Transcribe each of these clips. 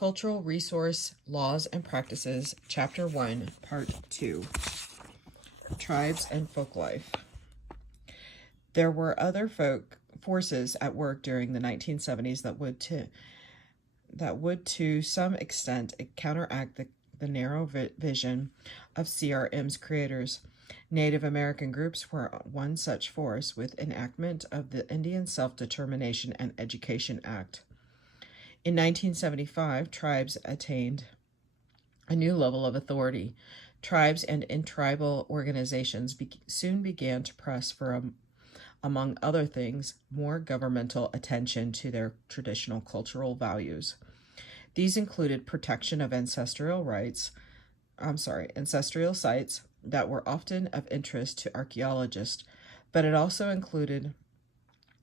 Cultural Resource Laws and Practices, Chapter 1, Part 2, Tribes and Folklife. There were other forces at work during the 1970s that would to some extent counteract the narrow vision of CRM's creators. Native American groups were one such force with enactment of the Indian Self-Determination and Education Act. In 1975, tribes attained a new level of authority. Tribes and tribal organizations soon began to press for, among other things, more governmental attention to their traditional cultural values. These included protection of ancestral sites that were often of interest to archaeologists, but it also included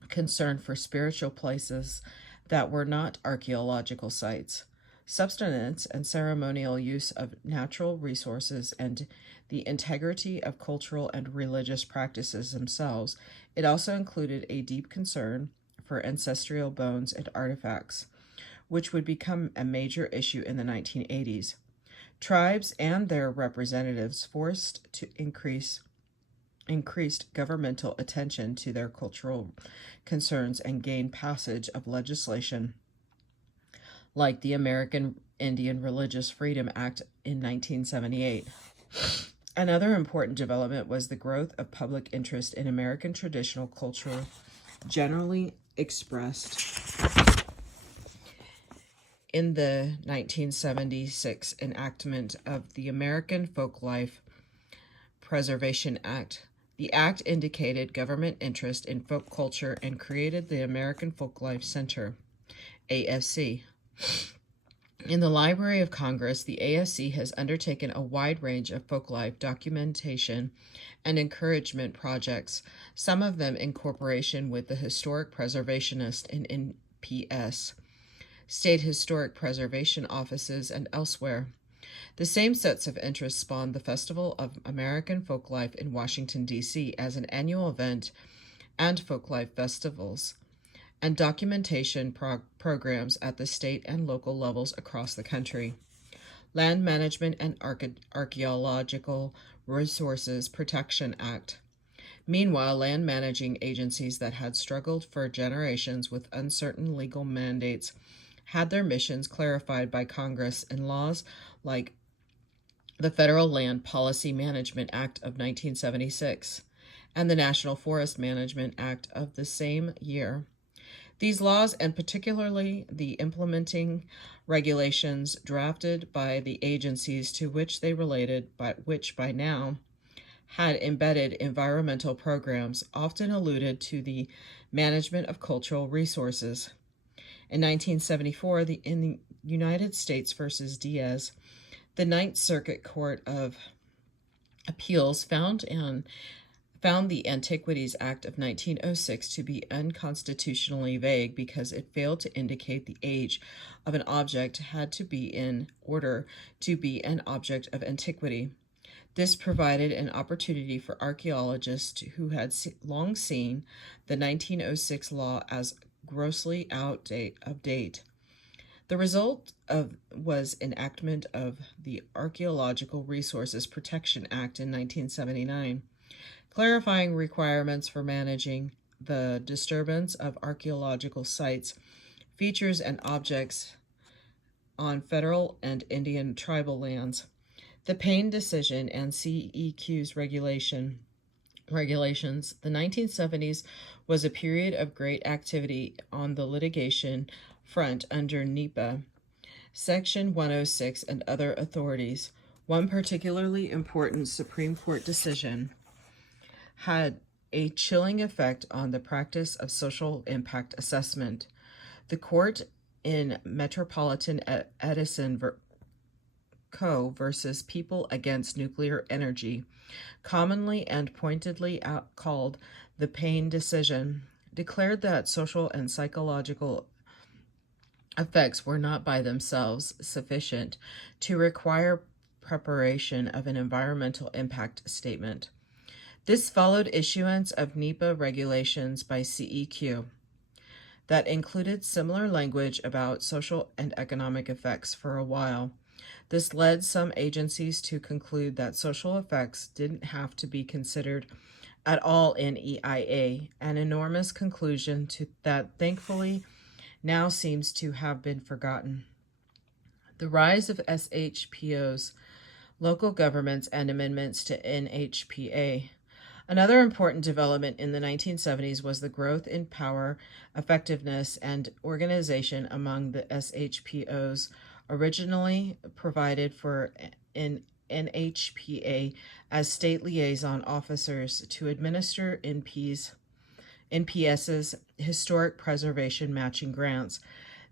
concern for spiritual places that were not archaeological sites, subsistence and ceremonial use of natural resources, and the integrity of cultural and religious practices themselves. It also included a deep concern for ancestral bones and artifacts, which would become a major issue in the 1980s. Tribes and their representatives forced to increased governmental attention to their cultural concerns and gained passage of legislation like the American Indian Religious Freedom Act in 1978. Another important development was the growth of public interest in American traditional culture, generally expressed in the 1976 enactment of the American Folklife Preservation Act. The act indicated government interest in folk culture and created the American Folklife Center, AFC. In the Library of Congress, the AFC has undertaken a wide range of folklife documentation and encouragement projects, some of them in cooperation with the Historic Preservationist and NPS, state historic preservation offices, and elsewhere. The same sets of interests spawned the Festival of American Folklife in Washington, D.C. as an annual event, and folklife festivals and documentation programs at the state and local levels across the country. Land Management and Archaeological Resources Protection Act. Meanwhile, land managing agencies that had struggled for generations with uncertain legal mandates had their missions clarified by Congress in laws like the Federal Land Policy Management Act of 1976 and the National Forest Management Act of the same year. These laws, and particularly the implementing regulations drafted by the agencies to which they related, but which by now had embedded environmental programs, often alluded to the management of cultural resources. In 1974, in the United States versus Diaz, the Ninth Circuit Court of Appeals found the Antiquities Act of 1906 to be unconstitutionally vague because it failed to indicate the age of an object had to be in order to be an object of antiquity. This provided an opportunity for archaeologists who had long seen the 1906 law as grossly out of date. The result was enactment of the Archaeological Resources Protection Act in 1979, clarifying requirements for managing the disturbance of archaeological sites, features, and objects on federal and Indian tribal lands. The Payne decision and CEQ's regulations, the 1970s was a period of great activity on the litigation front under Nhpa, Section 106, and other authorities. One particularly important Supreme Court decision had a chilling effect on the practice of social impact assessment. The court in Metropolitan Edison Co. versus People Against Nuclear Energy, commonly and pointedly called the Payne decision, declared that social and psychological effects were not by themselves sufficient to require preparation of an environmental impact statement. This followed issuance of Nhpa regulations by CEQ. that included similar language about social and economic effects for a while. This led some agencies to conclude that social effects didn't have to be considered at all in EIA, an enormous conclusion that thankfully now seems to have been forgotten. The rise of SHPOs, local governments, and amendments to NHPA. Another important development in the 1970s was the growth in power, effectiveness, and organization among the SHPOs, originally provided for in NHPA as state liaison officers to administer NPS's historic preservation matching grants.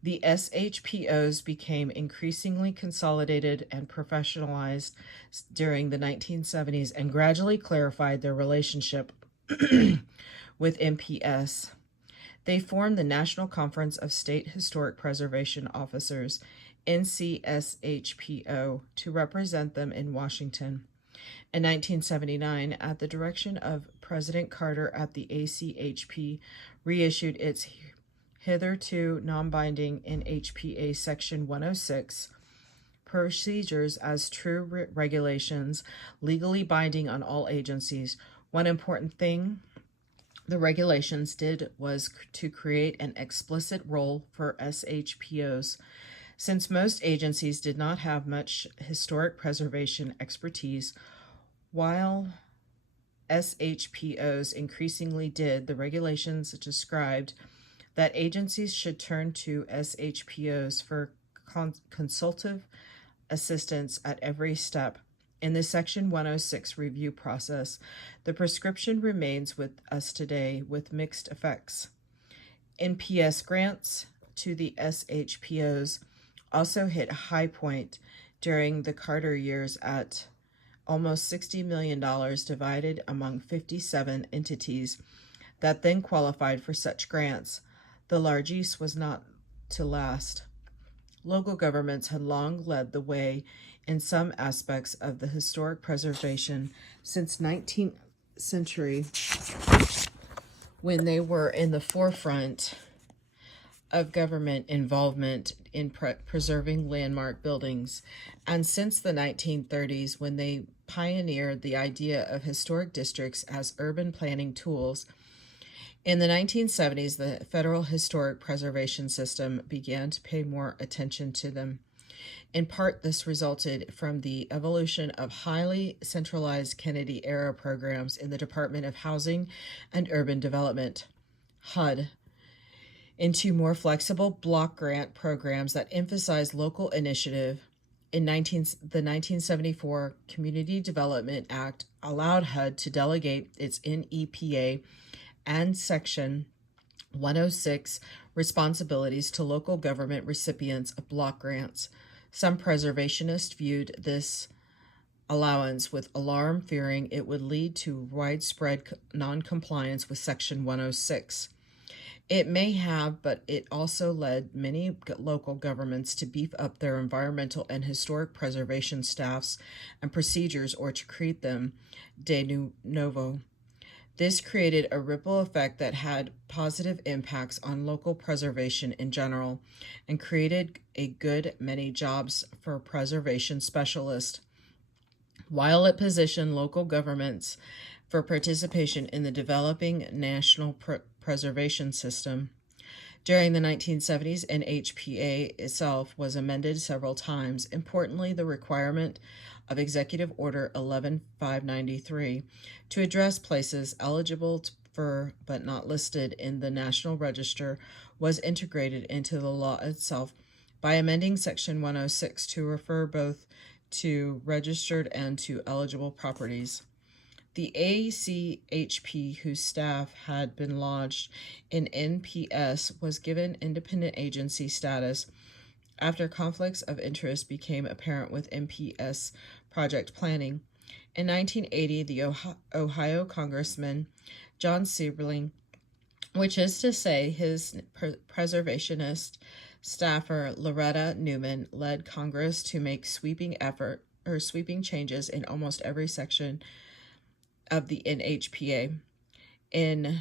The SHPOs became increasingly consolidated and professionalized during the 1970s and gradually clarified their relationship with NPS. They formed the National Conference of State Historic Preservation Officers, NCSHPO, to represent them in Washington. In 1979, at the direction of President Carter, at the ACHP reissued its hitherto non-binding NHPA Section 106 procedures as true regulations, legally binding on all agencies. One important thing the regulations did was to create an explicit role for SHPOs. Since most agencies did not have much historic preservation expertise, while SHPOs increasingly did, the regulations described that agencies should turn to SHPOs for consultative assistance at every step. In the Section 106 review process, the prescription remains with us today with mixed effects. NPS grants to the SHPOs also hit a high point during the Carter years at almost $60 million divided among 57 entities that then qualified for such grants. The largesse was not to last. Local governments had long led the way in some aspects of the historic preservation since 19th century, when they were in the forefront of government involvement in preserving landmark buildings, and since the 1930s, when they pioneered the idea of historic districts as urban planning tools. In the 1970s, the federal historic preservation system began to pay more attention to them. In part, this resulted from the evolution of highly centralized Kennedy-era programs in the Department of Housing and Urban Development, HUD, into more flexible block grant programs that emphasized local initiative. The 1974 Community Development Act allowed HUD to delegate its NEPA and Section 106 responsibilities to local government recipients of block grants. Some preservationists viewed this allowance with alarm, fearing it would lead to widespread non-compliance with Section 106. It may have, but it also led many local governments to beef up their environmental and historic preservation staffs and procedures, or to create them de novo. This created a ripple effect that had positive impacts on local preservation in general and created a good many jobs for preservation specialists, while it positioned local governments for participation in the developing national preservation system. During the 1970s, NHPA itself was amended several times. Importantly, the requirement of Executive Order 11593 to address places eligible for but not listed in the National Register was integrated into the law itself by amending Section 106 to refer both to registered and to eligible properties. The ACHP, whose staff had been lodged in NPS, was given independent agency status after conflicts of interest became apparent with NPS project planning. In 1980, the Ohio Congressman John Sieberling, which is to say his preservationist staffer Loretta Newman, led Congress to make sweeping changes in almost every section of the NHPA. In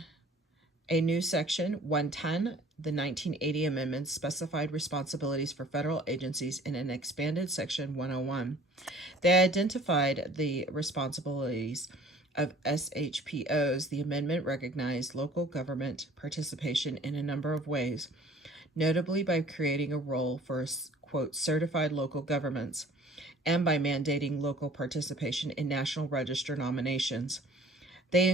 a new section, 110, the 1980 amendments specified responsibilities for federal agencies in an expanded Section 101. They identified the responsibilities of SHPOs. The amendment recognized local government participation in a number of ways, notably by creating a role for, quote, certified local governments, and by mandating local participation in National Register nominations. They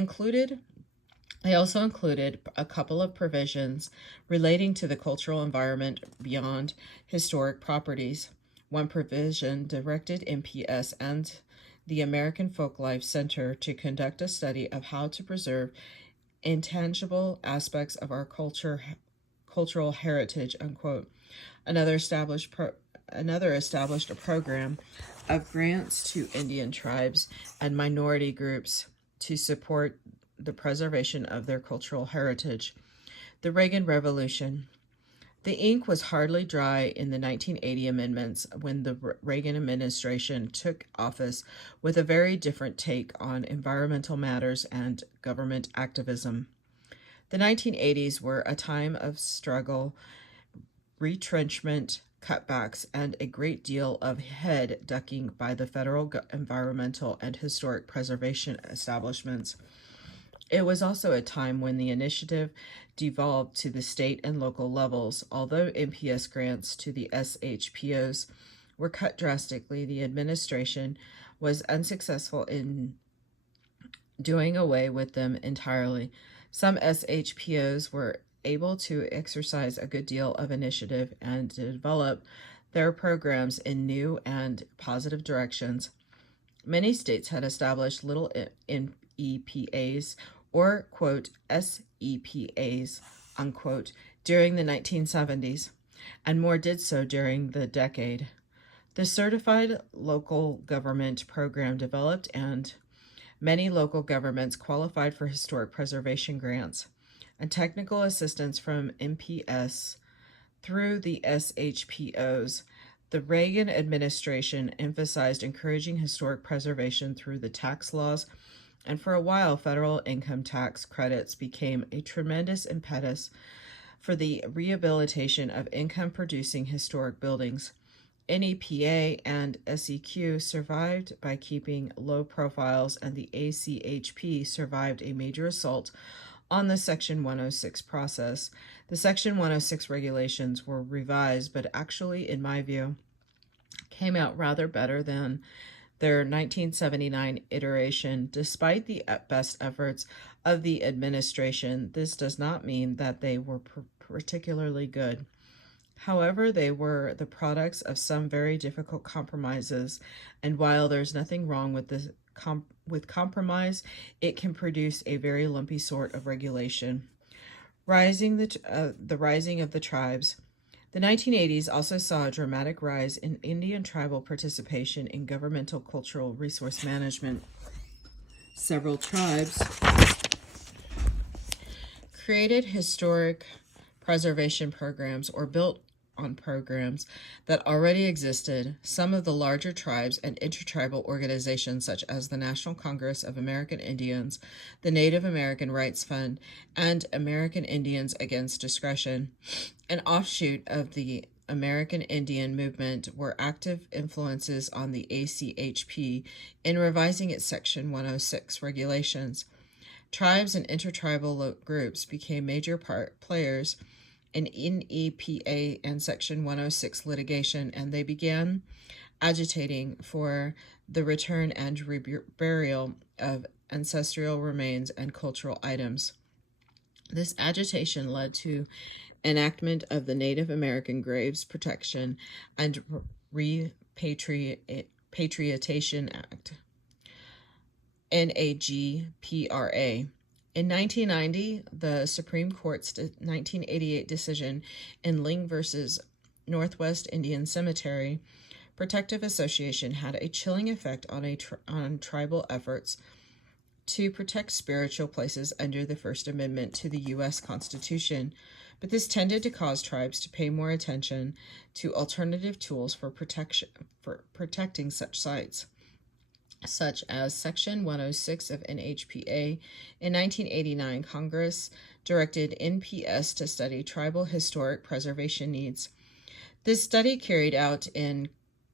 also included a couple of provisions relating to the cultural environment beyond historic properties. One provision directed NPS and the American Folklife Center to conduct a study of how to preserve intangible aspects of our cultural heritage, unquote. Another established a program of grants to Indian tribes and minority groups to support the preservation of their cultural heritage. The Reagan Revolution. The ink was hardly dry in the 1980 amendments when the Reagan administration took office with a very different take on environmental matters and government activism. The 1980s were a time of struggle, retrenchment, cutbacks, and a great deal of head ducking by the federal environmental and historic preservation establishments. It was also a time when the initiative devolved to the state and local levels. Although NPS grants to the SHPOs were cut drastically, the administration was unsuccessful in doing away with them entirely. Some SHPOs were able to exercise a good deal of initiative and develop their programs in new and positive directions. Many states had established little NEPAs or, quote, SEPAs, unquote, during the 1970s, and more did so during the decade. The Certified Local Government Program developed, and many local governments qualified for historic preservation grants and technical assistance from NPS through the SHPOs. The Reagan administration emphasized encouraging historic preservation through the tax laws, and for a while, federal income tax credits became a tremendous impetus for the rehabilitation of income-producing historic buildings. NEPA and SEQ survived by keeping low profiles, and the ACHP survived a major assault on the Section 106 process. The Section 106 regulations were revised, but actually, in my view, came out rather better than their 1979 iteration. Despite the best efforts of the administration, this does not mean that they were particularly good. However, they were the products of some very difficult compromises, and while there's nothing wrong with compromise, it can produce a very lumpy sort of regulation. The rising of the tribes. The 1980s also saw a dramatic rise in Indian tribal participation in governmental cultural resource management. Several tribes created historic preservation programs or built on programs that already existed. Some of the larger tribes and intertribal organizations, such as the National Congress of American Indians, the Native American Rights Fund, and American Indians Against Discrimination, an offshoot of the American Indian movement, were active influences on the ACHP in revising its Section 106 regulations. Tribes and intertribal groups became major players in NEPA and Section 106 litigation, and they began agitating for the return and burial of ancestral remains and cultural items. This agitation led to enactment of the Native American Graves Protection and Repatriation Act, NAGPRA. In 1990, the Supreme Court's 1988 decision in Ling versus Northwest Indian Cemetery Protective Association had a chilling effect on tribal efforts to protect spiritual places under the First Amendment to the U.S. Constitution, but this tended to cause tribes to pay more attention to alternative tools for protecting such sites, such as Section 106 of NHPA. In 1989, Congress directed NPS to study tribal historic preservation needs. This study, carried out in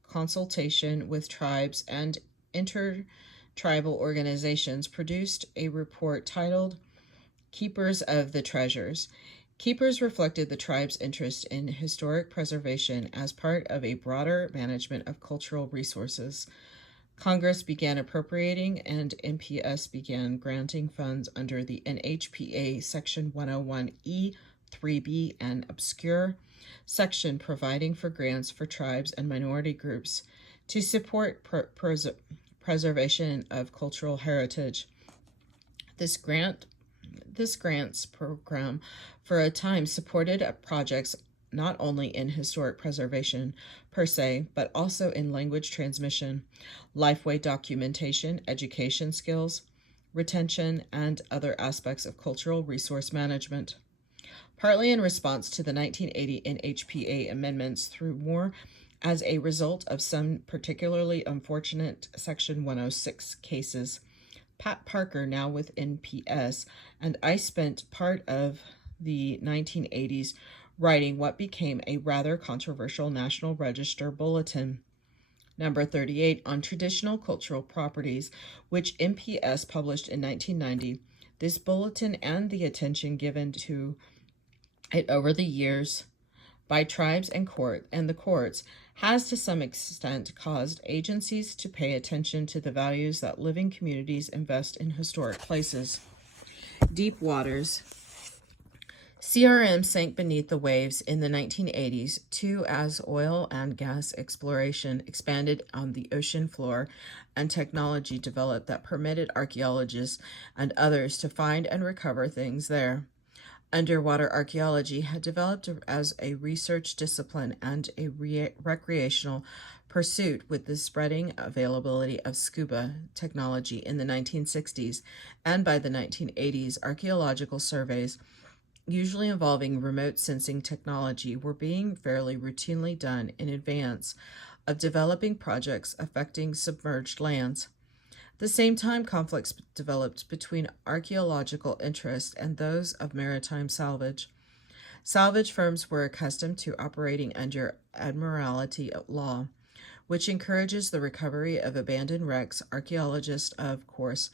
consultation with tribes and intertribal organizations, produced a report titled Keepers of the Treasures. Keepers reflected the tribe's interest in historic preservation as part of a broader management of cultural resources. Congress began appropriating, and NPS began granting funds under the NHPA Section 101E, 3B, and obscure section providing for grants for tribes and minority groups to support preservation of cultural heritage. This grants program for a time supported projects not only in historic preservation per se, but also in language transmission, lifeway documentation, education skills, retention, and other aspects of cultural resource management. Partly in response to the 1980 NHPA amendments, through more as a result of some particularly unfortunate Section 106 cases, Pat Parker, now with NPS, and I spent part of the 1980s writing what became a rather controversial National Register Bulletin, number 38, on traditional cultural properties, which NPS published in 1990. This bulletin and the attention given to it over the years by tribes and the courts has to some extent caused agencies to pay attention to the values that living communities invest in historic places. Deep waters. CRM sank beneath the waves in the 1980s, too, as oil and gas exploration expanded on the ocean floor and technology developed that permitted archaeologists and others to find and recover things there. Underwater archaeology had developed as a research discipline and a recreational pursuit with the spreading availability of scuba technology in the 1960s, and by the 1980s, archaeological surveys, usually involving remote sensing technology, were being fairly routinely done in advance of developing projects affecting submerged lands. At the same time, conflicts developed between archaeological interests and those of maritime salvage. Salvage firms were accustomed to operating under admiralty law, which encourages the recovery of abandoned wrecks. Archaeologists, of course,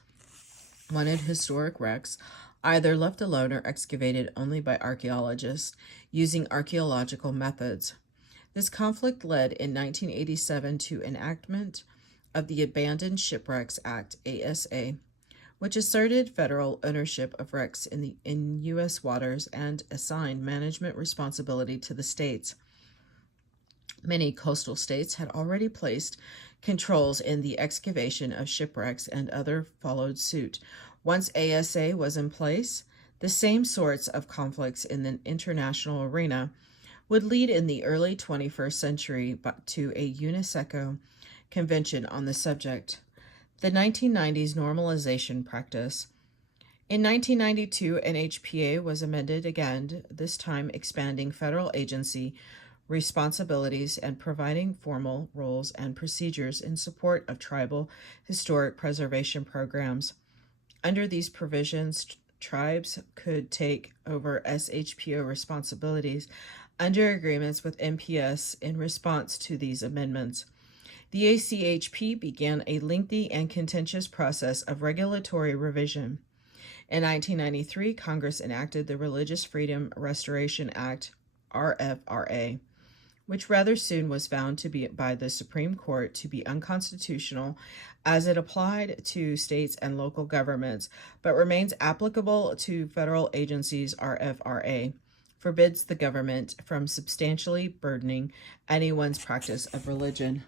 wanted historic wrecks either left alone or excavated only by archaeologists using archaeological methods. This conflict led in 1987 to enactment of the Abandoned Shipwrecks Act, ASA, which asserted federal ownership of wrecks in U.S. waters and assigned management responsibility to the states. Many coastal states had already placed controls in the excavation of shipwrecks, and others followed suit. Once ASA was in place, the same sorts of conflicts in the international arena would lead in the early 21st century to a UNESCO convention on the subject. The 1990s Normalization Practice. In 1992, NHPA was amended again, this time expanding federal agency responsibilities and providing formal rules and procedures in support of tribal historic preservation programs. Under these provisions, tribes could take over SHPO responsibilities under agreements with NPS in response to these amendments. The ACHP began a lengthy and contentious process of regulatory revision. In 1993, Congress enacted the Religious Freedom Restoration Act, RFRA, which rather soon was found to be by the Supreme Court to be unconstitutional as it applied to states and local governments, but remains applicable to federal agencies. RFRA forbids the government from substantially burdening anyone's practice of religion.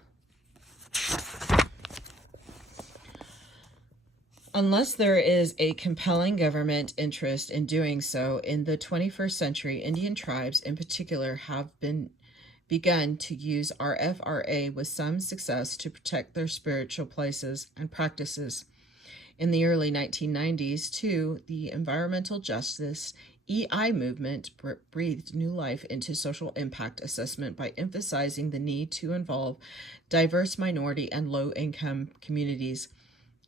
Unless there is a compelling government interest in doing so, in the 21st century, Indian tribes in particular have begun to use RFRA with some success to protect their spiritual places and practices. In the early 1990s, too, the environmental justice EI movement breathed new life into social impact assessment by emphasizing the need to involve diverse minority and low-income communities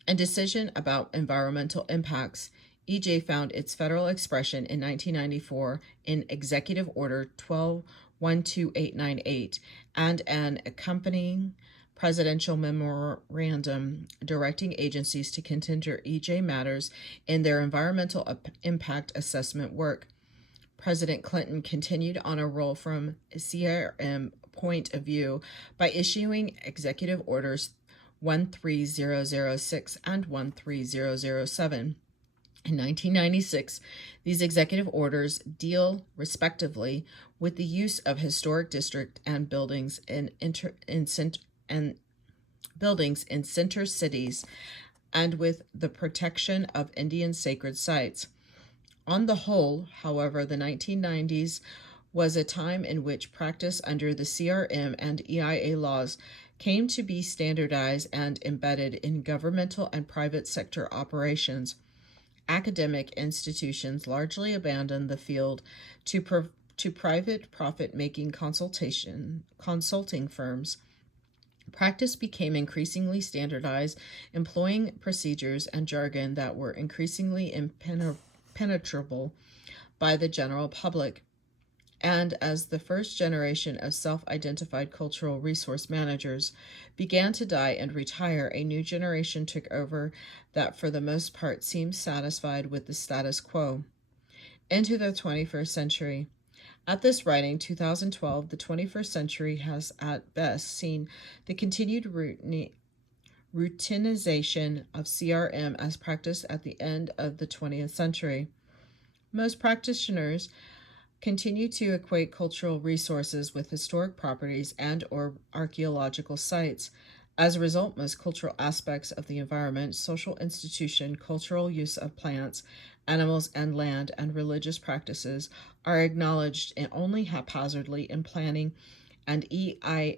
and decision about environmental impacts. EJ found its federal expression in 1994 in Executive Order 12-12898 and an accompanying presidential memorandum directing agencies to consider EJ matters in their environmental impact assessment work. President Clinton continued on a roll from a CRM point of view by issuing Executive Orders 13006 and 13007. In 1996, these executive orders deal, respectively, with the use of historic district and buildings in center cities, and with the protection of Indian sacred sites. On the whole, however, the 1990s was a time in which practice under the CRM and EIA laws came to be standardized and embedded in governmental and private sector operations. Academic institutions largely abandoned the field to private profit-making consulting firms. Practice became increasingly standardized, employing procedures and jargon that were increasingly impenetrable by the general public. And as the first generation of self-identified cultural resource managers began to die and retire, a new generation took over that for the most part seemed satisfied with the status quo. Into the 21st century. At this writing, 2012, the 21st century has at best seen the continued routinization of CRM as practiced at the end of the 20th century. Most practitioners continue to equate cultural resources with historic properties and or archaeological sites. As a result, most cultural aspects of the environment, social institution, cultural use of plants, animals, and land, and religious practices are acknowledged only haphazardly in planning and EIA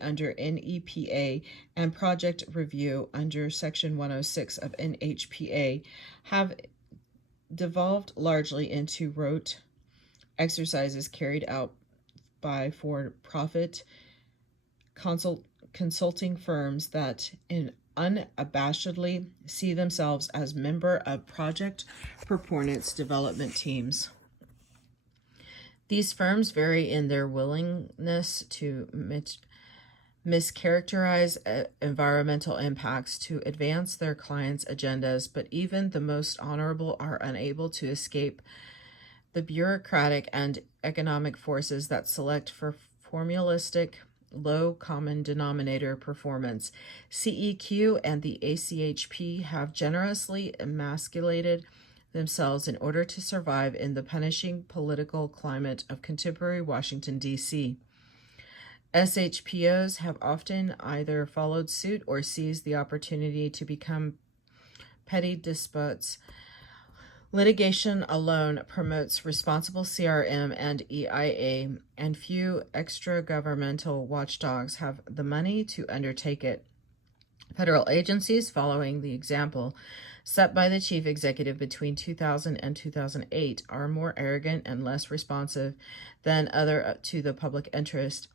under Nhpa and project review under Section 106 of Nhpa have devolved largely into rote exercises carried out by for-profit consulting firms that unabashedly see themselves as member of project proponents' development teams. These firms vary in their willingness to mischaracterize environmental impacts to advance their clients' agendas, but even the most honorable are unable to escape the bureaucratic and economic forces that select for formalistic, low common denominator performance. CEQ and the ACHP have generously emasculated themselves in order to survive in the punishing political climate of contemporary Washington, D.C. SHPOs have often either followed suit or seized the opportunity to become petty despots. Litigation alone promotes responsible CRM and EIA, and few extra-governmental watchdogs have the money to undertake it. Federal agencies, following the example set by the chief executive between 2000 and 2008, are more arrogant and less responsive than other to the public interest.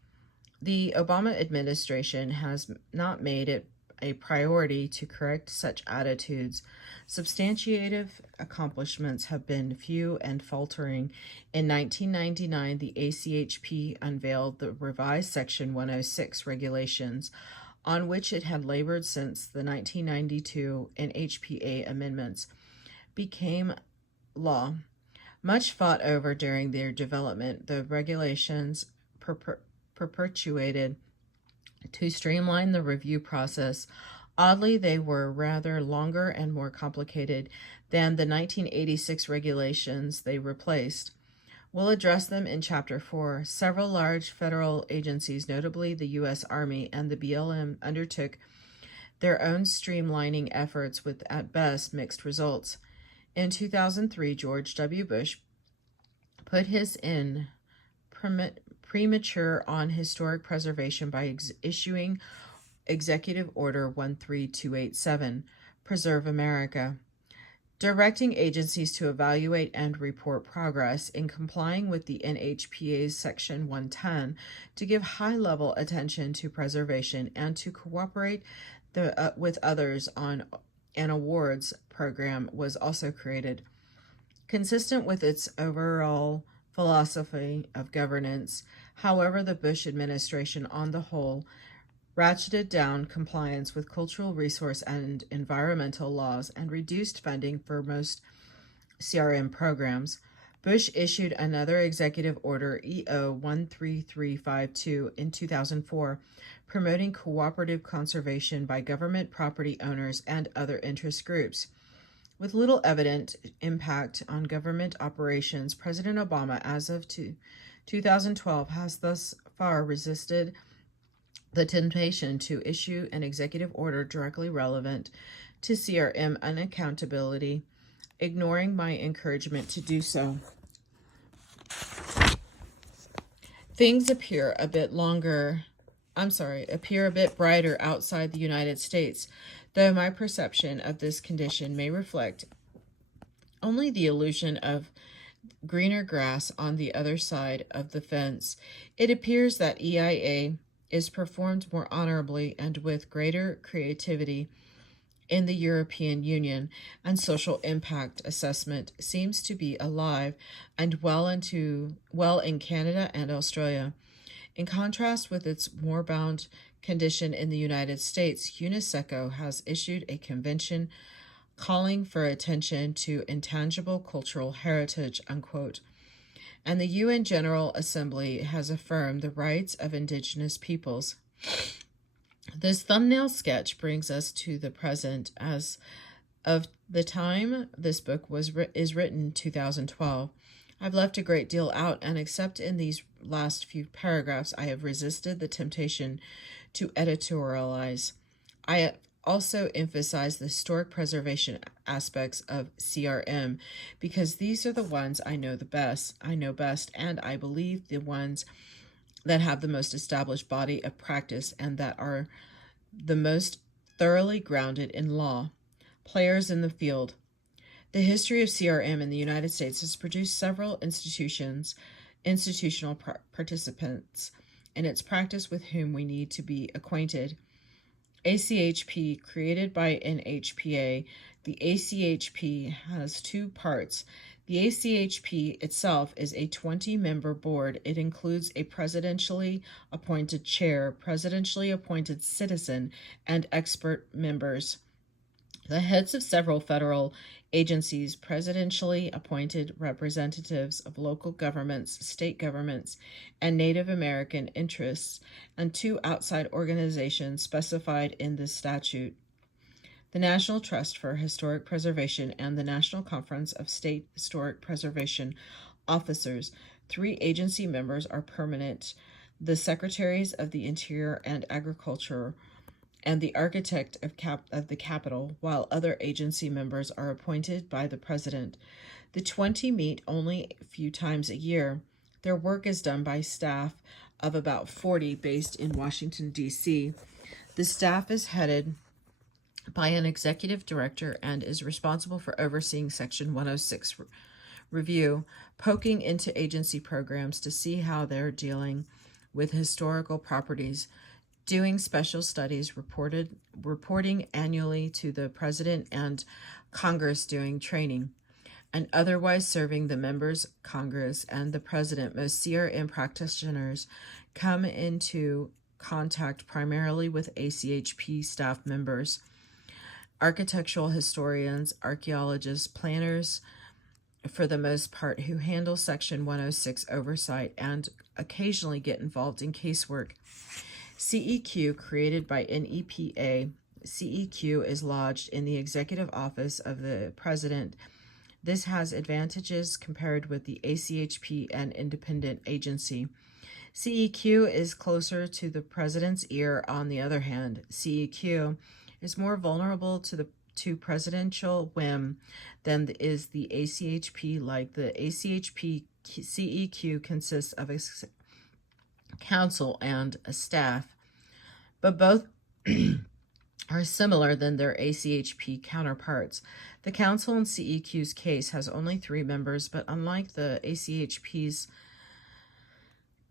The Obama administration has not made it a priority to correct such attitudes. Substantive accomplishments have been few and faltering. In 1999, the ACHP unveiled the revised Section 106 regulations, on which it had labored since the 1992 Nhpa amendments became law. Much fought over during their development, the regulations perpetuated to streamline the review process. Oddly, they were rather longer and more complicated than the 1986 regulations they replaced. We'll address them in Chapter 4. Several large federal agencies, notably the U.S. Army and the BLM, undertook their own streamlining efforts with, at best, mixed results. In 2003, George W. Bush put his in premature on historic preservation by issuing Executive Order 13287, Preserve America, directing agencies to evaluate and report progress in complying with the NHPA's Section 110, to give high-level attention to preservation and to cooperate with others on and awards program was also created. Consistent with its overall philosophy of governance, however, the Bush administration on the whole ratcheted down compliance with cultural resource and environmental laws and reduced funding for most CRM programs. Bush issued another executive order, EO 13352, in 2004, promoting cooperative conservation by government property owners and other interest groups. With little evident impact on government operations, President Obama, as of 2012, has thus far resisted the temptation to issue an executive order directly relevant to CRM unaccountability, ignoring my encouragement to do so. Things appear a bit brighter outside the United States, though my perception of this condition may reflect only the illusion of greener grass on the other side of the fence. It appears that EIA is performed more honorably and with greater creativity in the European Union, and social impact assessment seems to be alive and well in Canada and Australia. In contrast with its war-bound condition in the United States, UNESCO has issued a convention calling for attention to intangible cultural heritage, unquote. And the UN General Assembly has affirmed the rights of indigenous peoples. This thumbnail sketch brings us to the present as of the time this book is written, 2012. I've left a great deal out, and except in these last few paragraphs, I have resisted the temptation to editorialize. I also emphasize the historic preservation aspects of CRM because these are the ones I know best, and I believe the ones that have the most established body of practice and that are the most thoroughly grounded in law. Players in the field. The history of CRM in the United States has produced several institutional participants in its practice with whom we need to be acquainted. ACHP, created by NHPA, the ACHP has two parts. The ACHP itself is a 20-member board. It includes a presidentially appointed chair, presidentially appointed citizen, and expert members. The heads of several federal agencies, presidentially appointed representatives of local governments, state governments, and Native American interests, and two outside organizations specified in this statute: the National Trust for Historic Preservation and the National Conference of State Historic Preservation Officers. 3 agency members are permanent: the Secretaries of the Interior and Agriculture and the Architect of the Capitol, while other agency members are appointed by the President. The 20 meet only a few times a year. Their work is done by staff of about 40 based in Washington, D.C. The staff is headed by an executive director and is responsible for overseeing Section 106 review, poking into agency programs to see how they're dealing with historical properties, doing special studies, reporting annually to the President and Congress, doing training, and otherwise serving the members, Congress, and the President. Most CRM practitioners come into contact primarily with ACHP staff members, architectural historians, archaeologists, planners, for the most part, who handle Section 106 oversight and occasionally get involved in casework. CEQ, created by NEPA, CEQ is lodged in the executive office of the President. This has advantages compared with the ACHP, an independent agency. CEQ is closer to the President's ear. On the other hand, CEQ is more vulnerable to presidential whim than is the ACHP. Like the ACHP, CEQ consists of a council and a staff, but both are similar than their ACHP counterparts. The council in CEQ's case has only 3 members, but unlike the ACHP's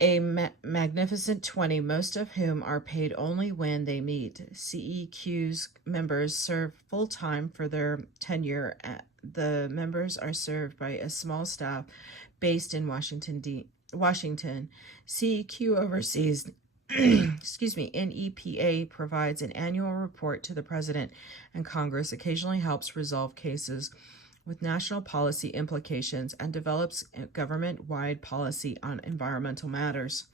a magnificent 20, most of whom are paid only when they meet. CEQ's members serve full-time for their tenure. The members are served by a small staff based in Washington. CEQ oversees NEPA provides an annual report to the President and Congress, occasionally helps resolve cases with national policy implications, and develops government-wide policy on environmental matters.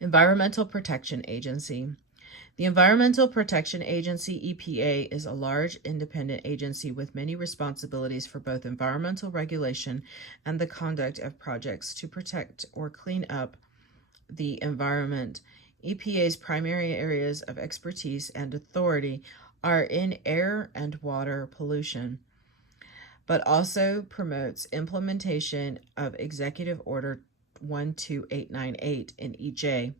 Environmental Protection Agency. The Environmental Protection Agency, EPA, is a large independent agency with many responsibilities for both environmental regulation and the conduct of projects to protect or clean up the environment. EPA's primary areas of expertise and authority are in air and water pollution, but also promotes implementation of Executive Order 12898 in EJ.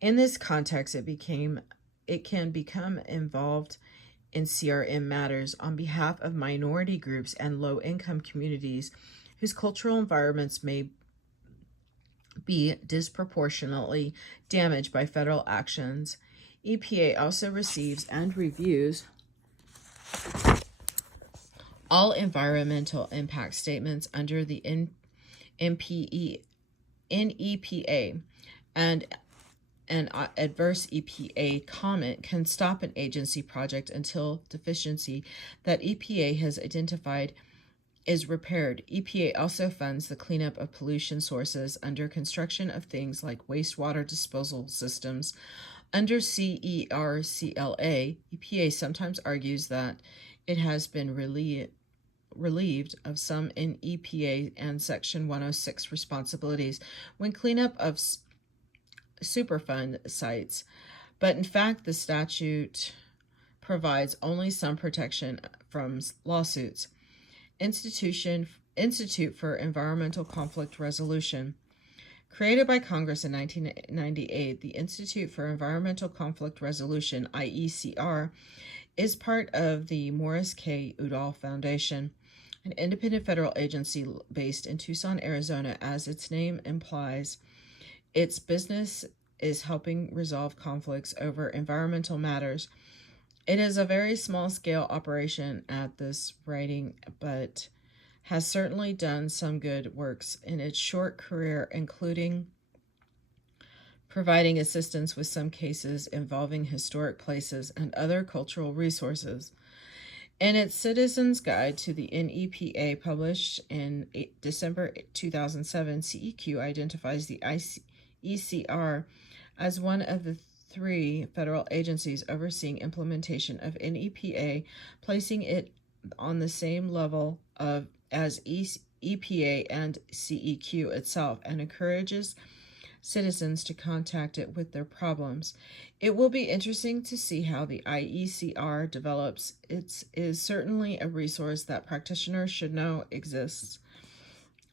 In this context, it can become involved in CRM matters on behalf of minority groups and low-income communities whose cultural environments may be disproportionately damaged by federal actions. EPA also receives and reviews all environmental impact statements under the NEPA, and an adverse EPA comment can stop an agency project until deficiency that EPA has identified is repaired. EPA also funds the cleanup of pollution sources under construction of things like wastewater disposal systems. Under CERCLA, EPA sometimes argues that it has been relieved of some in EPA and Section 106 responsibilities when cleanup of Superfund sites, but in fact the statute provides only some protection from lawsuits. Institute for Environmental Conflict Resolution. Created by Congress in 1998, the Institute for Environmental Conflict Resolution, IECR, is part of the Morris K. Udall Foundation, an independent federal agency based in Tucson, Arizona. As its name implies, its business is helping resolve conflicts over environmental matters. It is a very small-scale operation at this writing, but has certainly done some good works in its short career, including providing assistance with some cases involving historic places and other cultural resources. In its Citizen's Guide to the NEPA, published in December 2007, CEQ identifies the IECR as one of the 3 federal agencies overseeing implementation of NEPA, placing it on the same level as EPA and CEQ itself, and encourages citizens to contact it with their problems. It will be interesting to see how the IECR develops. It is certainly a resource that practitioners should know exists.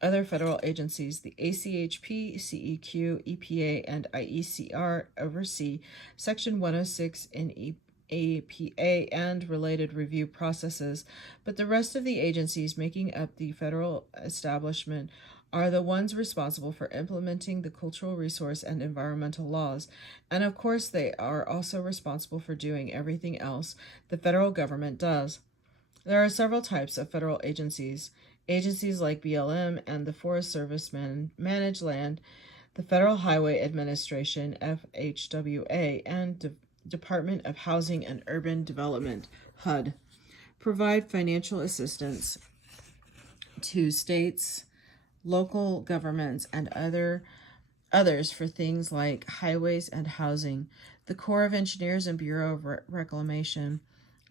Other federal agencies, the ACHP, CEQ, EPA, and IECR, oversee Section 106 in APA and related review processes, but the rest of the agencies making up the federal establishment are the ones responsible for implementing the cultural resource and environmental laws, and of course they are also responsible for doing everything else the federal government does. There are several types of federal agencies. Agencies like BLM and the Forest Service manage land. The Federal Highway Administration, FHWA, and Department of Housing and Urban Development, HUD, provide financial assistance to states, local governments, and others for things like highways and housing. The Corps of Engineers and Bureau of Reclamation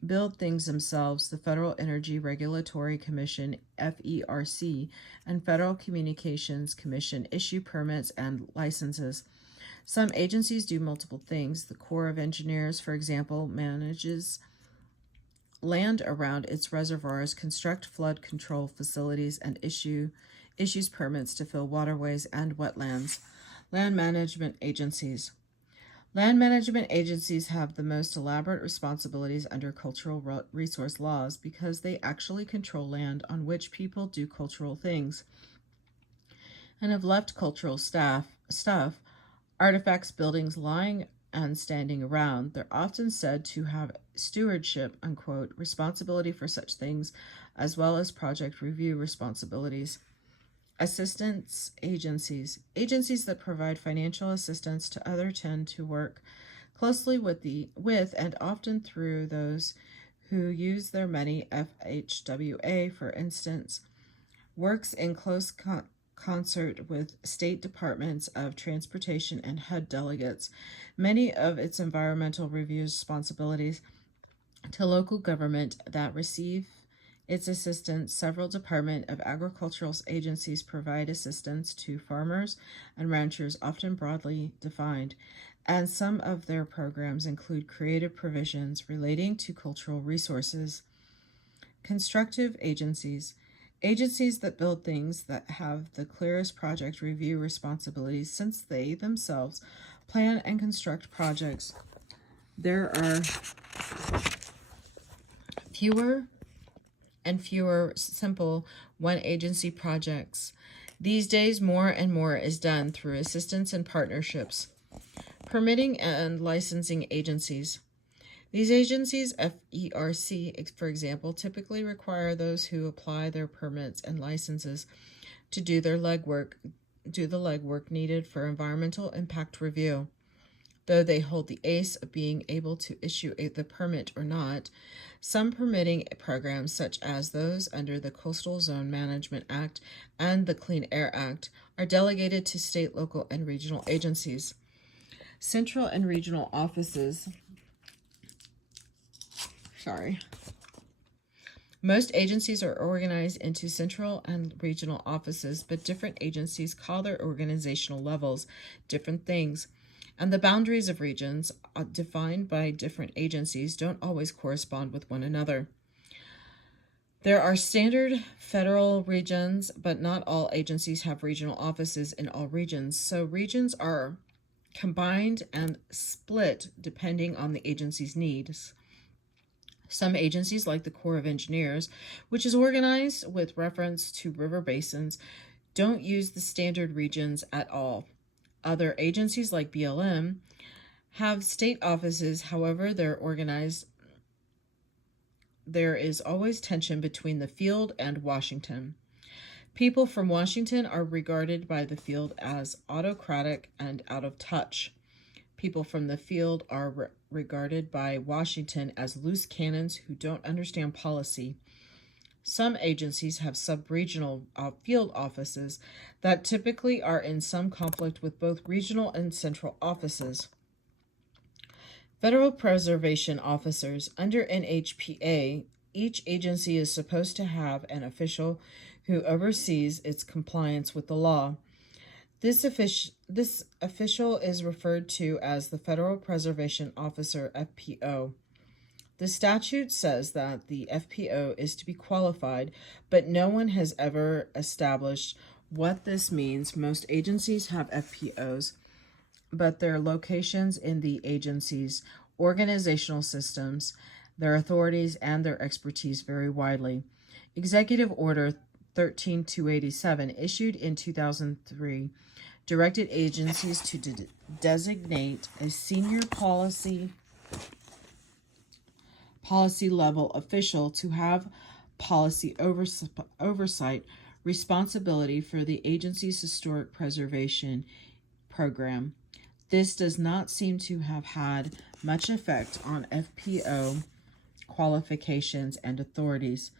build things themselves. The Federal Energy Regulatory Commission, FERC, and Federal Communications Commission issue permits and licenses. Some agencies do multiple things. The Corps of Engineers, for example, manages land around its reservoirs, construct flood control facilities, and issues permits to fill waterways and wetlands. Land management agencies. Land management agencies have the most elaborate responsibilities under cultural resource laws because they actually control land on which people do cultural things. and have left cultural stuff, artifacts, buildings lying and standing around. They're often said to have stewardship, unquote, responsibility for such things, as well as project review responsibilities. Assistance agencies. Agencies that provide financial assistance to others tend to work closely with and often through those who use their money. FHWA, for instance, works in close concert with state departments of transportation and HUD delegates. Many of its environmental review responsibilities to local government that receive its assistance. Several Department of Agricultural agencies provide assistance to farmers and ranchers, often broadly defined, and some of their programs include creative provisions relating to cultural resources. Constructive agencies. Agencies that build things that have the clearest project review responsibilities since they themselves plan and construct projects. There are fewer and fewer simple one-agency projects. These days, more and more is done through assistance and partnerships. Permitting and licensing agencies. These agencies, FERC, for example, typically require those who apply their permits and licenses to do the legwork needed for environmental impact review. Though they hold the ace of being able to issue the permit or not, some permitting programs, such as those under the Coastal Zone Management Act and the Clean Air Act, are delegated to state, local, and regional agencies. Central and regional offices. Most agencies are organized into central and regional offices, but different agencies call their organizational levels different things, and the boundaries of regions defined by different agencies don't always correspond with one another. There are standard federal regions, but not all agencies have regional offices in all regions, so regions are combined and split depending on the agency's needs. Some agencies, like the Corps of Engineers, which is organized with reference to river basins, don't use the standard regions at all. Other agencies, like BLM, have state offices, however they're organized. There is always tension between the field and Washington. People from Washington are regarded by the field as autocratic and out of touch. People from the field are regarded by Washington as loose cannons who don't understand policy. Some agencies have sub-regional field offices that typically are in some conflict with both regional and central offices. Federal preservation officers. Under NHPA, each agency is supposed to have an official who oversees its compliance with the law. This official is referred to as the Federal Preservation Officer, FPO. The statute says that the FPO is to be qualified, but no one has ever established what this means. Most agencies have FPOs, but their locations in the agency's organizational systems, their authorities, and their expertise vary widely. Executive Order 13287, issued in 2003, directed agencies to designate a senior policy level official to have policy oversight responsibility for the agency's historic preservation program. This does not seem to have had much effect on FPO qualifications and authorities.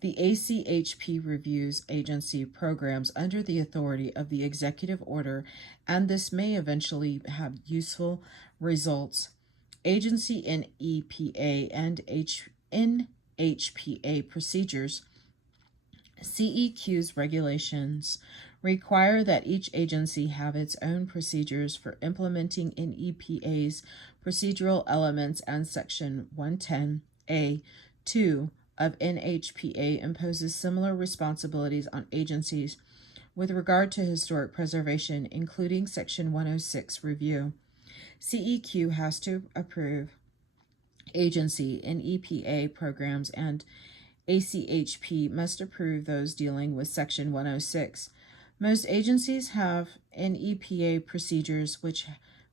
The ACHP reviews agency programs under the authority of the executive order, and this may eventually have useful results. Agency NEPA and NHPA procedures. CEQ's regulations require that each agency have its own procedures for implementing NEPA's procedural elements, and Section 110A.2 of NHPA imposes similar responsibilities on agencies with regard to historic preservation, including Section 106 review. CEQ has to approve agency NEPA programs, and ACHP must approve those dealing with Section 106. Most agencies have NEPA procedures which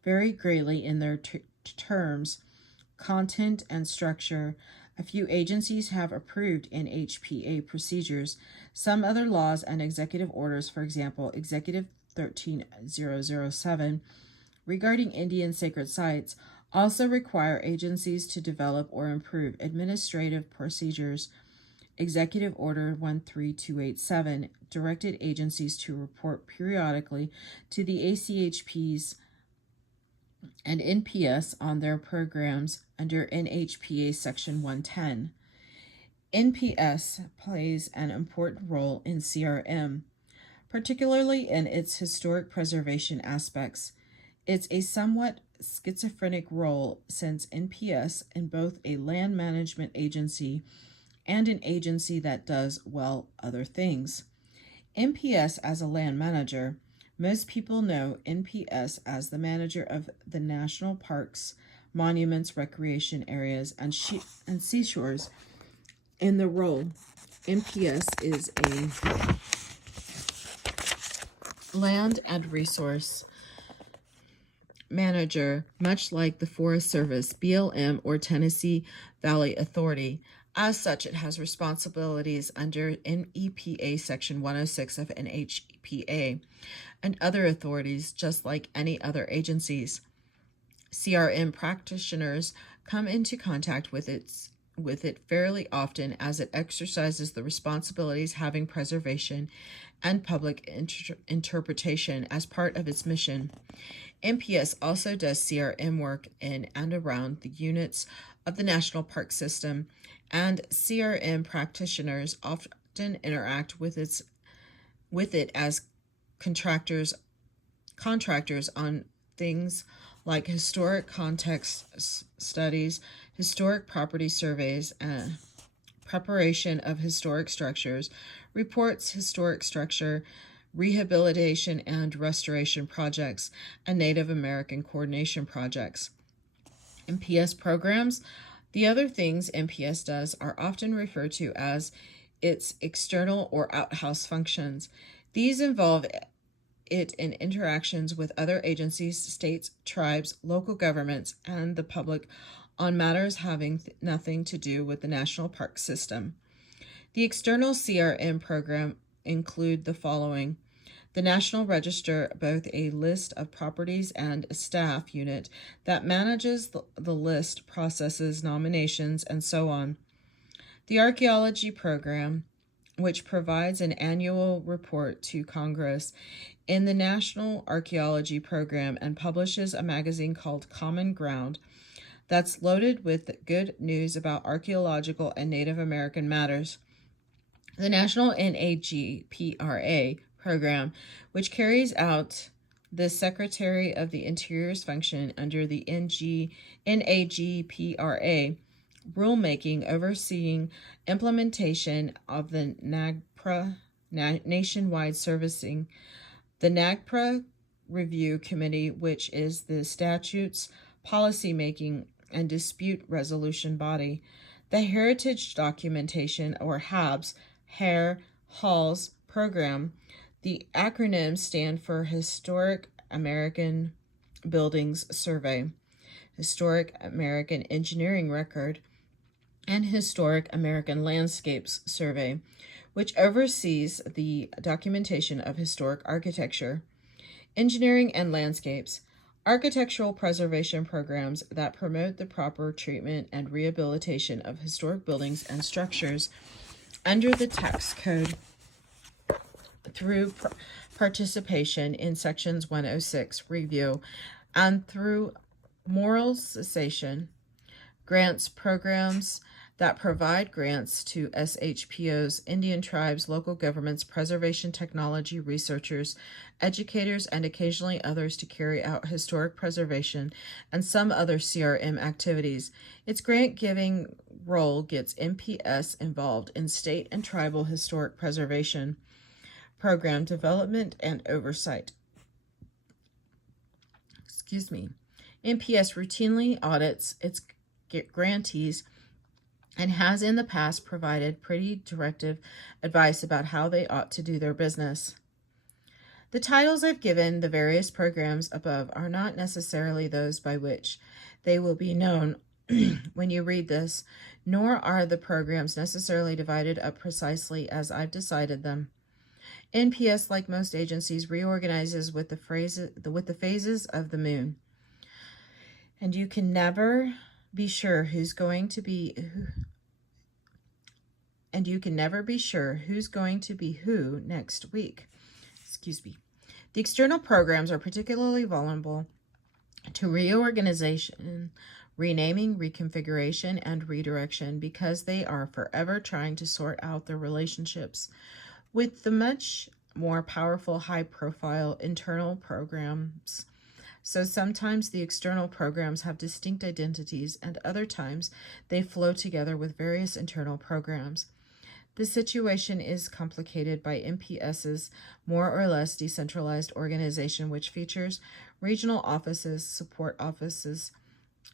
vary greatly in their terms, content, and structure. A few agencies have approved NHPA procedures. Some other laws and executive orders, for example, Executive 13007, regarding Indian sacred sites, also require agencies to develop or improve administrative procedures. Executive Order 13287 directed agencies to report periodically to the ACHPs and NPS on their programs under NHPA Section 110. NPS plays an important role in CRM, particularly in its historic preservation aspects. It's a somewhat schizophrenic role since NPS is both a land management agency and an agency that does, well, other things. NPS as a land manager. Most people know NPS as the manager of the national parks, monuments, recreation areas, and seashores. In the role, NPS is a land and resource manager, much like the Forest Service, BLM, or Tennessee Valley Authority. As such, it has responsibilities under NEPA Section 106 of NHPA and other authorities, just like any other agencies. CRM practitioners come into contact with it fairly often as it exercises the responsibilities having preservation and public interpretation as part of its mission. NPS also does CRM work in and around the units of the National Park System, and CRM practitioners often interact with it as contractors on things like historic context studies, historic property surveys, preparation of historic structures, reports, historic structure, rehabilitation and restoration projects, and Native American coordination projects. NPS programs. The other things NPS does are often referred to as its external or outhouse functions. These involve it in interactions with other agencies, states, tribes, local governments, and the public on matters having nothing to do with the national park system. The external CRM program include the following: the National Register, both a list of properties and a staff unit that manages the list, processes nominations, and so on. The Archaeology Program, which provides an annual report to Congress in the National Archeology Program and publishes a magazine called Common Ground that's loaded with good news about archaeological and Native American matters. The National NAGPRA Program, which carries out the Secretary of the Interior's function under the NAGPRA rulemaking, overseeing implementation of the NAGPRA nationwide servicing. The NAGPRA Review Committee, which is the statutes, policy-making, and dispute resolution body. The Heritage Documentation, or HABS, Halls Program. The acronyms stand for Historic American Buildings Survey, Historic American Engineering Record, and Historic American Landscapes Survey, which oversees the documentation of historic architecture. Engineering and landscapes. Architectural preservation programs that promote the proper treatment and rehabilitation of historic buildings and structures under the tax code through participation in Sections 106 review and through moral cessation. Grants programs that provide grants to SHPOs, Indian tribes, local governments, preservation technology researchers, educators, and occasionally others to carry out historic preservation and some other CRM activities. Its grant-giving role gets NPS involved in state and tribal historic preservation program development and oversight. NPS routinely audits its grantees and has in the past provided pretty directive advice about how they ought to do their business. The titles I've given the various programs above are not necessarily those by which they will be known when you read this, nor are the programs necessarily divided up precisely as I've decided them. NPS, like most agencies, reorganizes with the phases of the moon, and you can never be sure who's going to be who next week. Excuse me. The external programs are particularly vulnerable to reorganization, renaming, reconfiguration, and redirection because they are forever trying to sort out their relationships with the much more powerful, high-profile internal programs. So sometimes the external programs have distinct identities, and other times they flow together with various internal programs. The situation is complicated by NPS's more or less decentralized organization, which features regional offices, support offices,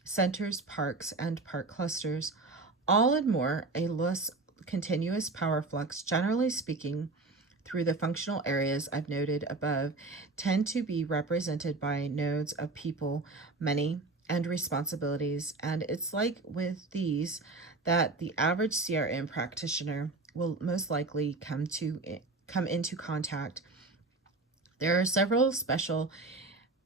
centers, parks, and park clusters, all in more a less continuous power flux. Generally speaking, through the functional areas I've noted above, tend to be represented by nodes of people, money, and responsibilities, and it's like with these that the average CRM practitioner will most likely come into contact. There are several special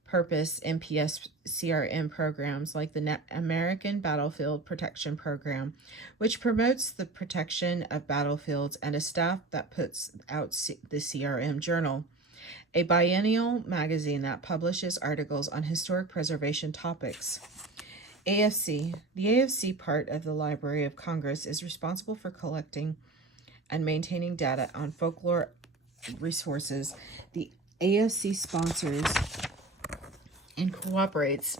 purpose NPS CRM programs like the American Battlefield Protection Program, which promotes the protection of battlefields, and a staff that puts out the CRM Journal, a biennial magazine that publishes articles on historic preservation topics. AFC. The AFC part of the Library of Congress is responsible for collecting and maintaining data on folklore resources. The AFC sponsors and cooperates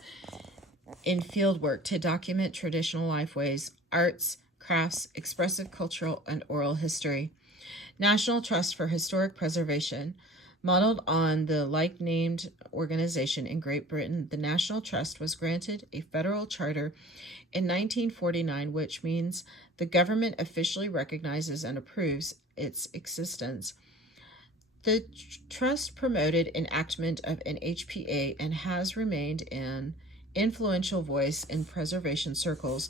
in fieldwork to document traditional lifeways, arts, crafts, expressive cultural and oral history. National Trust for Historic Preservation. Modeled on the like-named organization in Great Britain, the National Trust was granted a federal charter in 1949, which means the government officially recognizes and approves its existence. The trust promoted enactment of Nhpa and has remained an influential voice in preservation circles.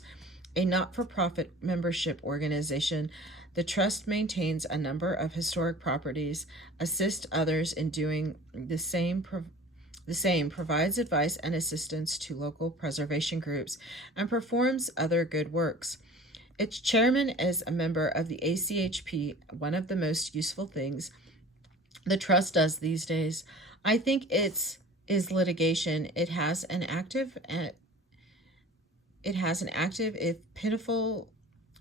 A not-for-profit membership organization, the trust maintains a number of historic properties, assists others in doing the same, provides advice and assistance to local preservation groups, and performs other good works. Its chairman is a member of the ACHP, one of the most useful things the trust does these days. I think is litigation. It has an active, if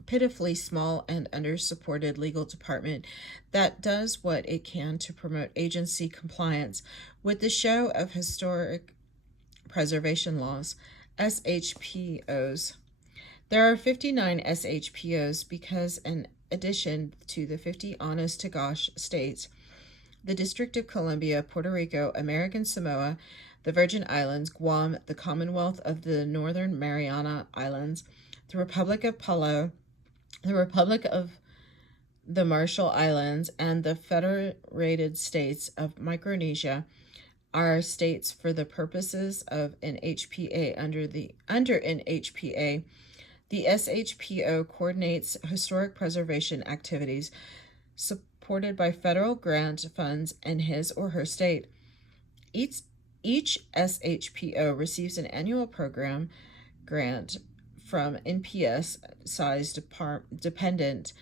pitifully small and under-supported legal department that does what it can to promote agency compliance with the show of historic preservation laws, SHPOs. There are 59 SHPOs because, in addition to the 50 honest-to-gosh states, the District of Columbia, Puerto Rico, American Samoa, the Virgin Islands, Guam, the Commonwealth of the Northern Mariana Islands, the Republic of Palau, the Republic of the Marshall Islands, and the Federated States of Micronesia are states for the purposes of NHPA. Under NHPA, the SHPO coordinates historic preservation activities supported by federal grant funds in his or her state. Each SHPO receives an annual program grant from NPS size dependent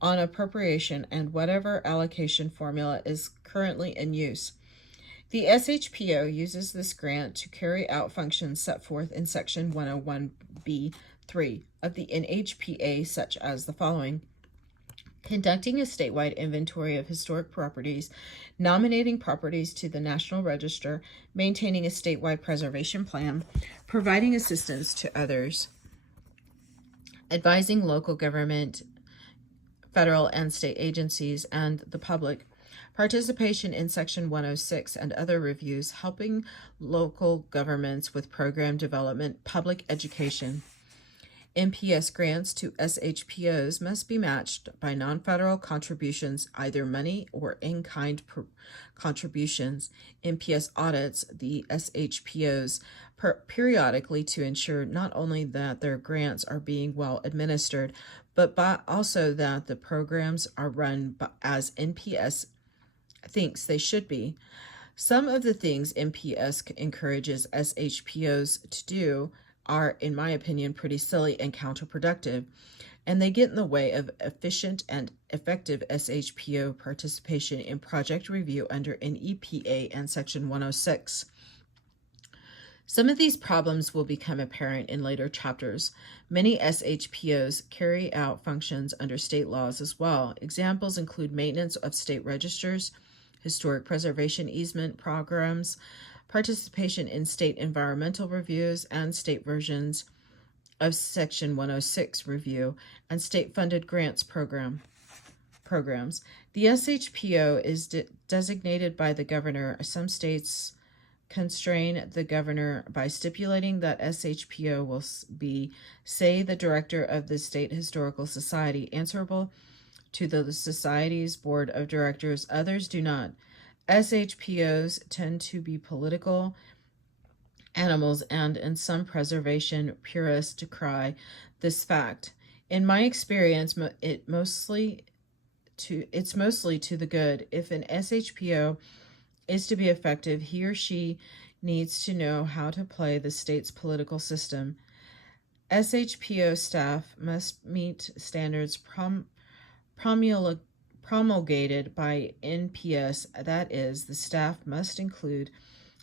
on appropriation and whatever allocation formula is currently in use. The SHPO uses this grant to carry out functions set forth in Section 101B3 of the NHPA, such as the following: conducting a statewide inventory of historic properties, nominating properties to the National Register, maintaining a statewide preservation plan, providing assistance to others, advising local government, federal and state agencies, and the public, participation in Section 106 and other reviews, helping local governments with program development, public education. NPS grants to SHPOs must be matched by non-federal contributions, either money or in-kind contributions. NPS audits the SHPOs periodically to ensure not only that their grants are being well administered, but also that the programs are run as NPS thinks they should be. Some of the things NPS encourages SHPOs to do are, in my opinion, pretty silly and counterproductive, and they get in the way of efficient and effective SHPO participation in project review under Nhpa and Section 106. Some of these problems will become apparent in later chapters. Many SHPOs carry out functions under state laws as well. Examples include maintenance of state registers, historic preservation easement programs, participation in state environmental reviews, and state versions of Section 106 review, and state-funded grants programs. The SHPO is designated by the governor. Some states constrain the governor by stipulating that SHPO will be, say, the director of the State Historical Society, answerable to the Society's board of directors. Others do not. SHPOs tend to be political animals, and in some preservation purists decry this fact. In my experience, it's mostly to the good. If an SHPO is to be effective, he or she needs to know how to play the state's political system. SHPO staff must meet standards promulgated by NPS. That is, the staff must include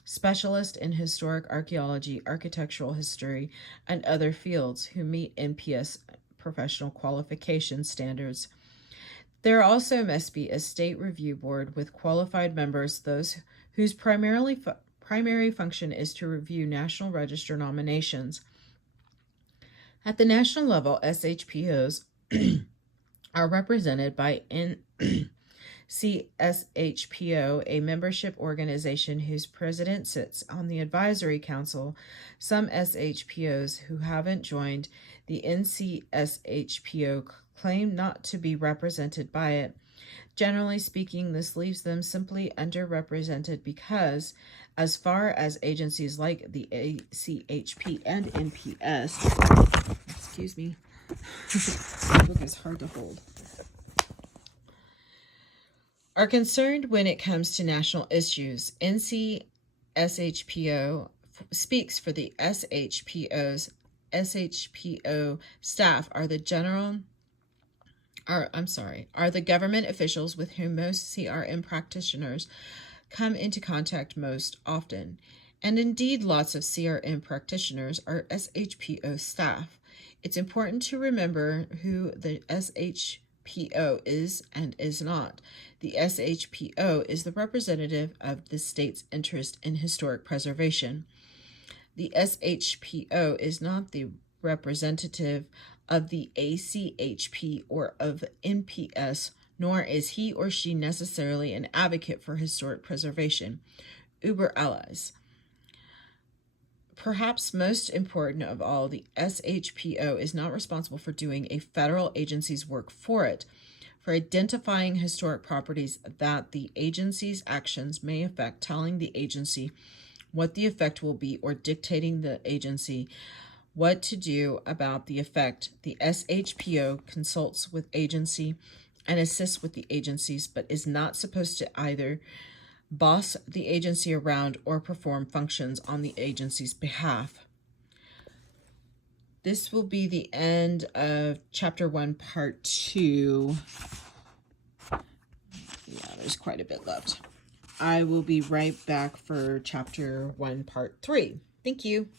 specialists in historic archaeology, architectural history, and other fields who meet NPS professional qualification standards. There also must be a state review board with qualified members, those whose primary function is to review National Register nominations. At the national level, SHPOs are represented by NCSHPO, a membership organization whose president sits on the advisory council. Some SHPOs who haven't joined the NCSHPO claim not to be represented by it. Generally speaking, this leaves them simply underrepresented because, as far as agencies like the ACHP and NPS, excuse me, this book is hard to hold, are concerned when it comes to national issues. NCSHPO speaks for the SHPOs. SHPO staff are the government officials with whom most CRM practitioners come into contact most often. And indeed, lots of CRM practitioners are SHPO staff. It's important to remember who the SHPO is and is not. The SHPO is the representative of the state's interest in historic preservation. The SHPO is not the representative of the ACHP or of NPS, nor is he or she necessarily an advocate for historic preservation. Uber allies. Perhaps most important of all, the SHPO is not responsible for doing a federal agency's work for it, for identifying historic properties that the agency's actions may affect, telling the agency what the effect will be, or dictating the agency what to do about the effect. The SHPO consults with agency and assists with the agencies, but is not supposed to either boss the agency around or perform functions on the agency's behalf. This will be the end of Chapter 1, Part 2. Yeah, there's quite a bit left. I will be right back for Chapter 1, Part 3. Thank you.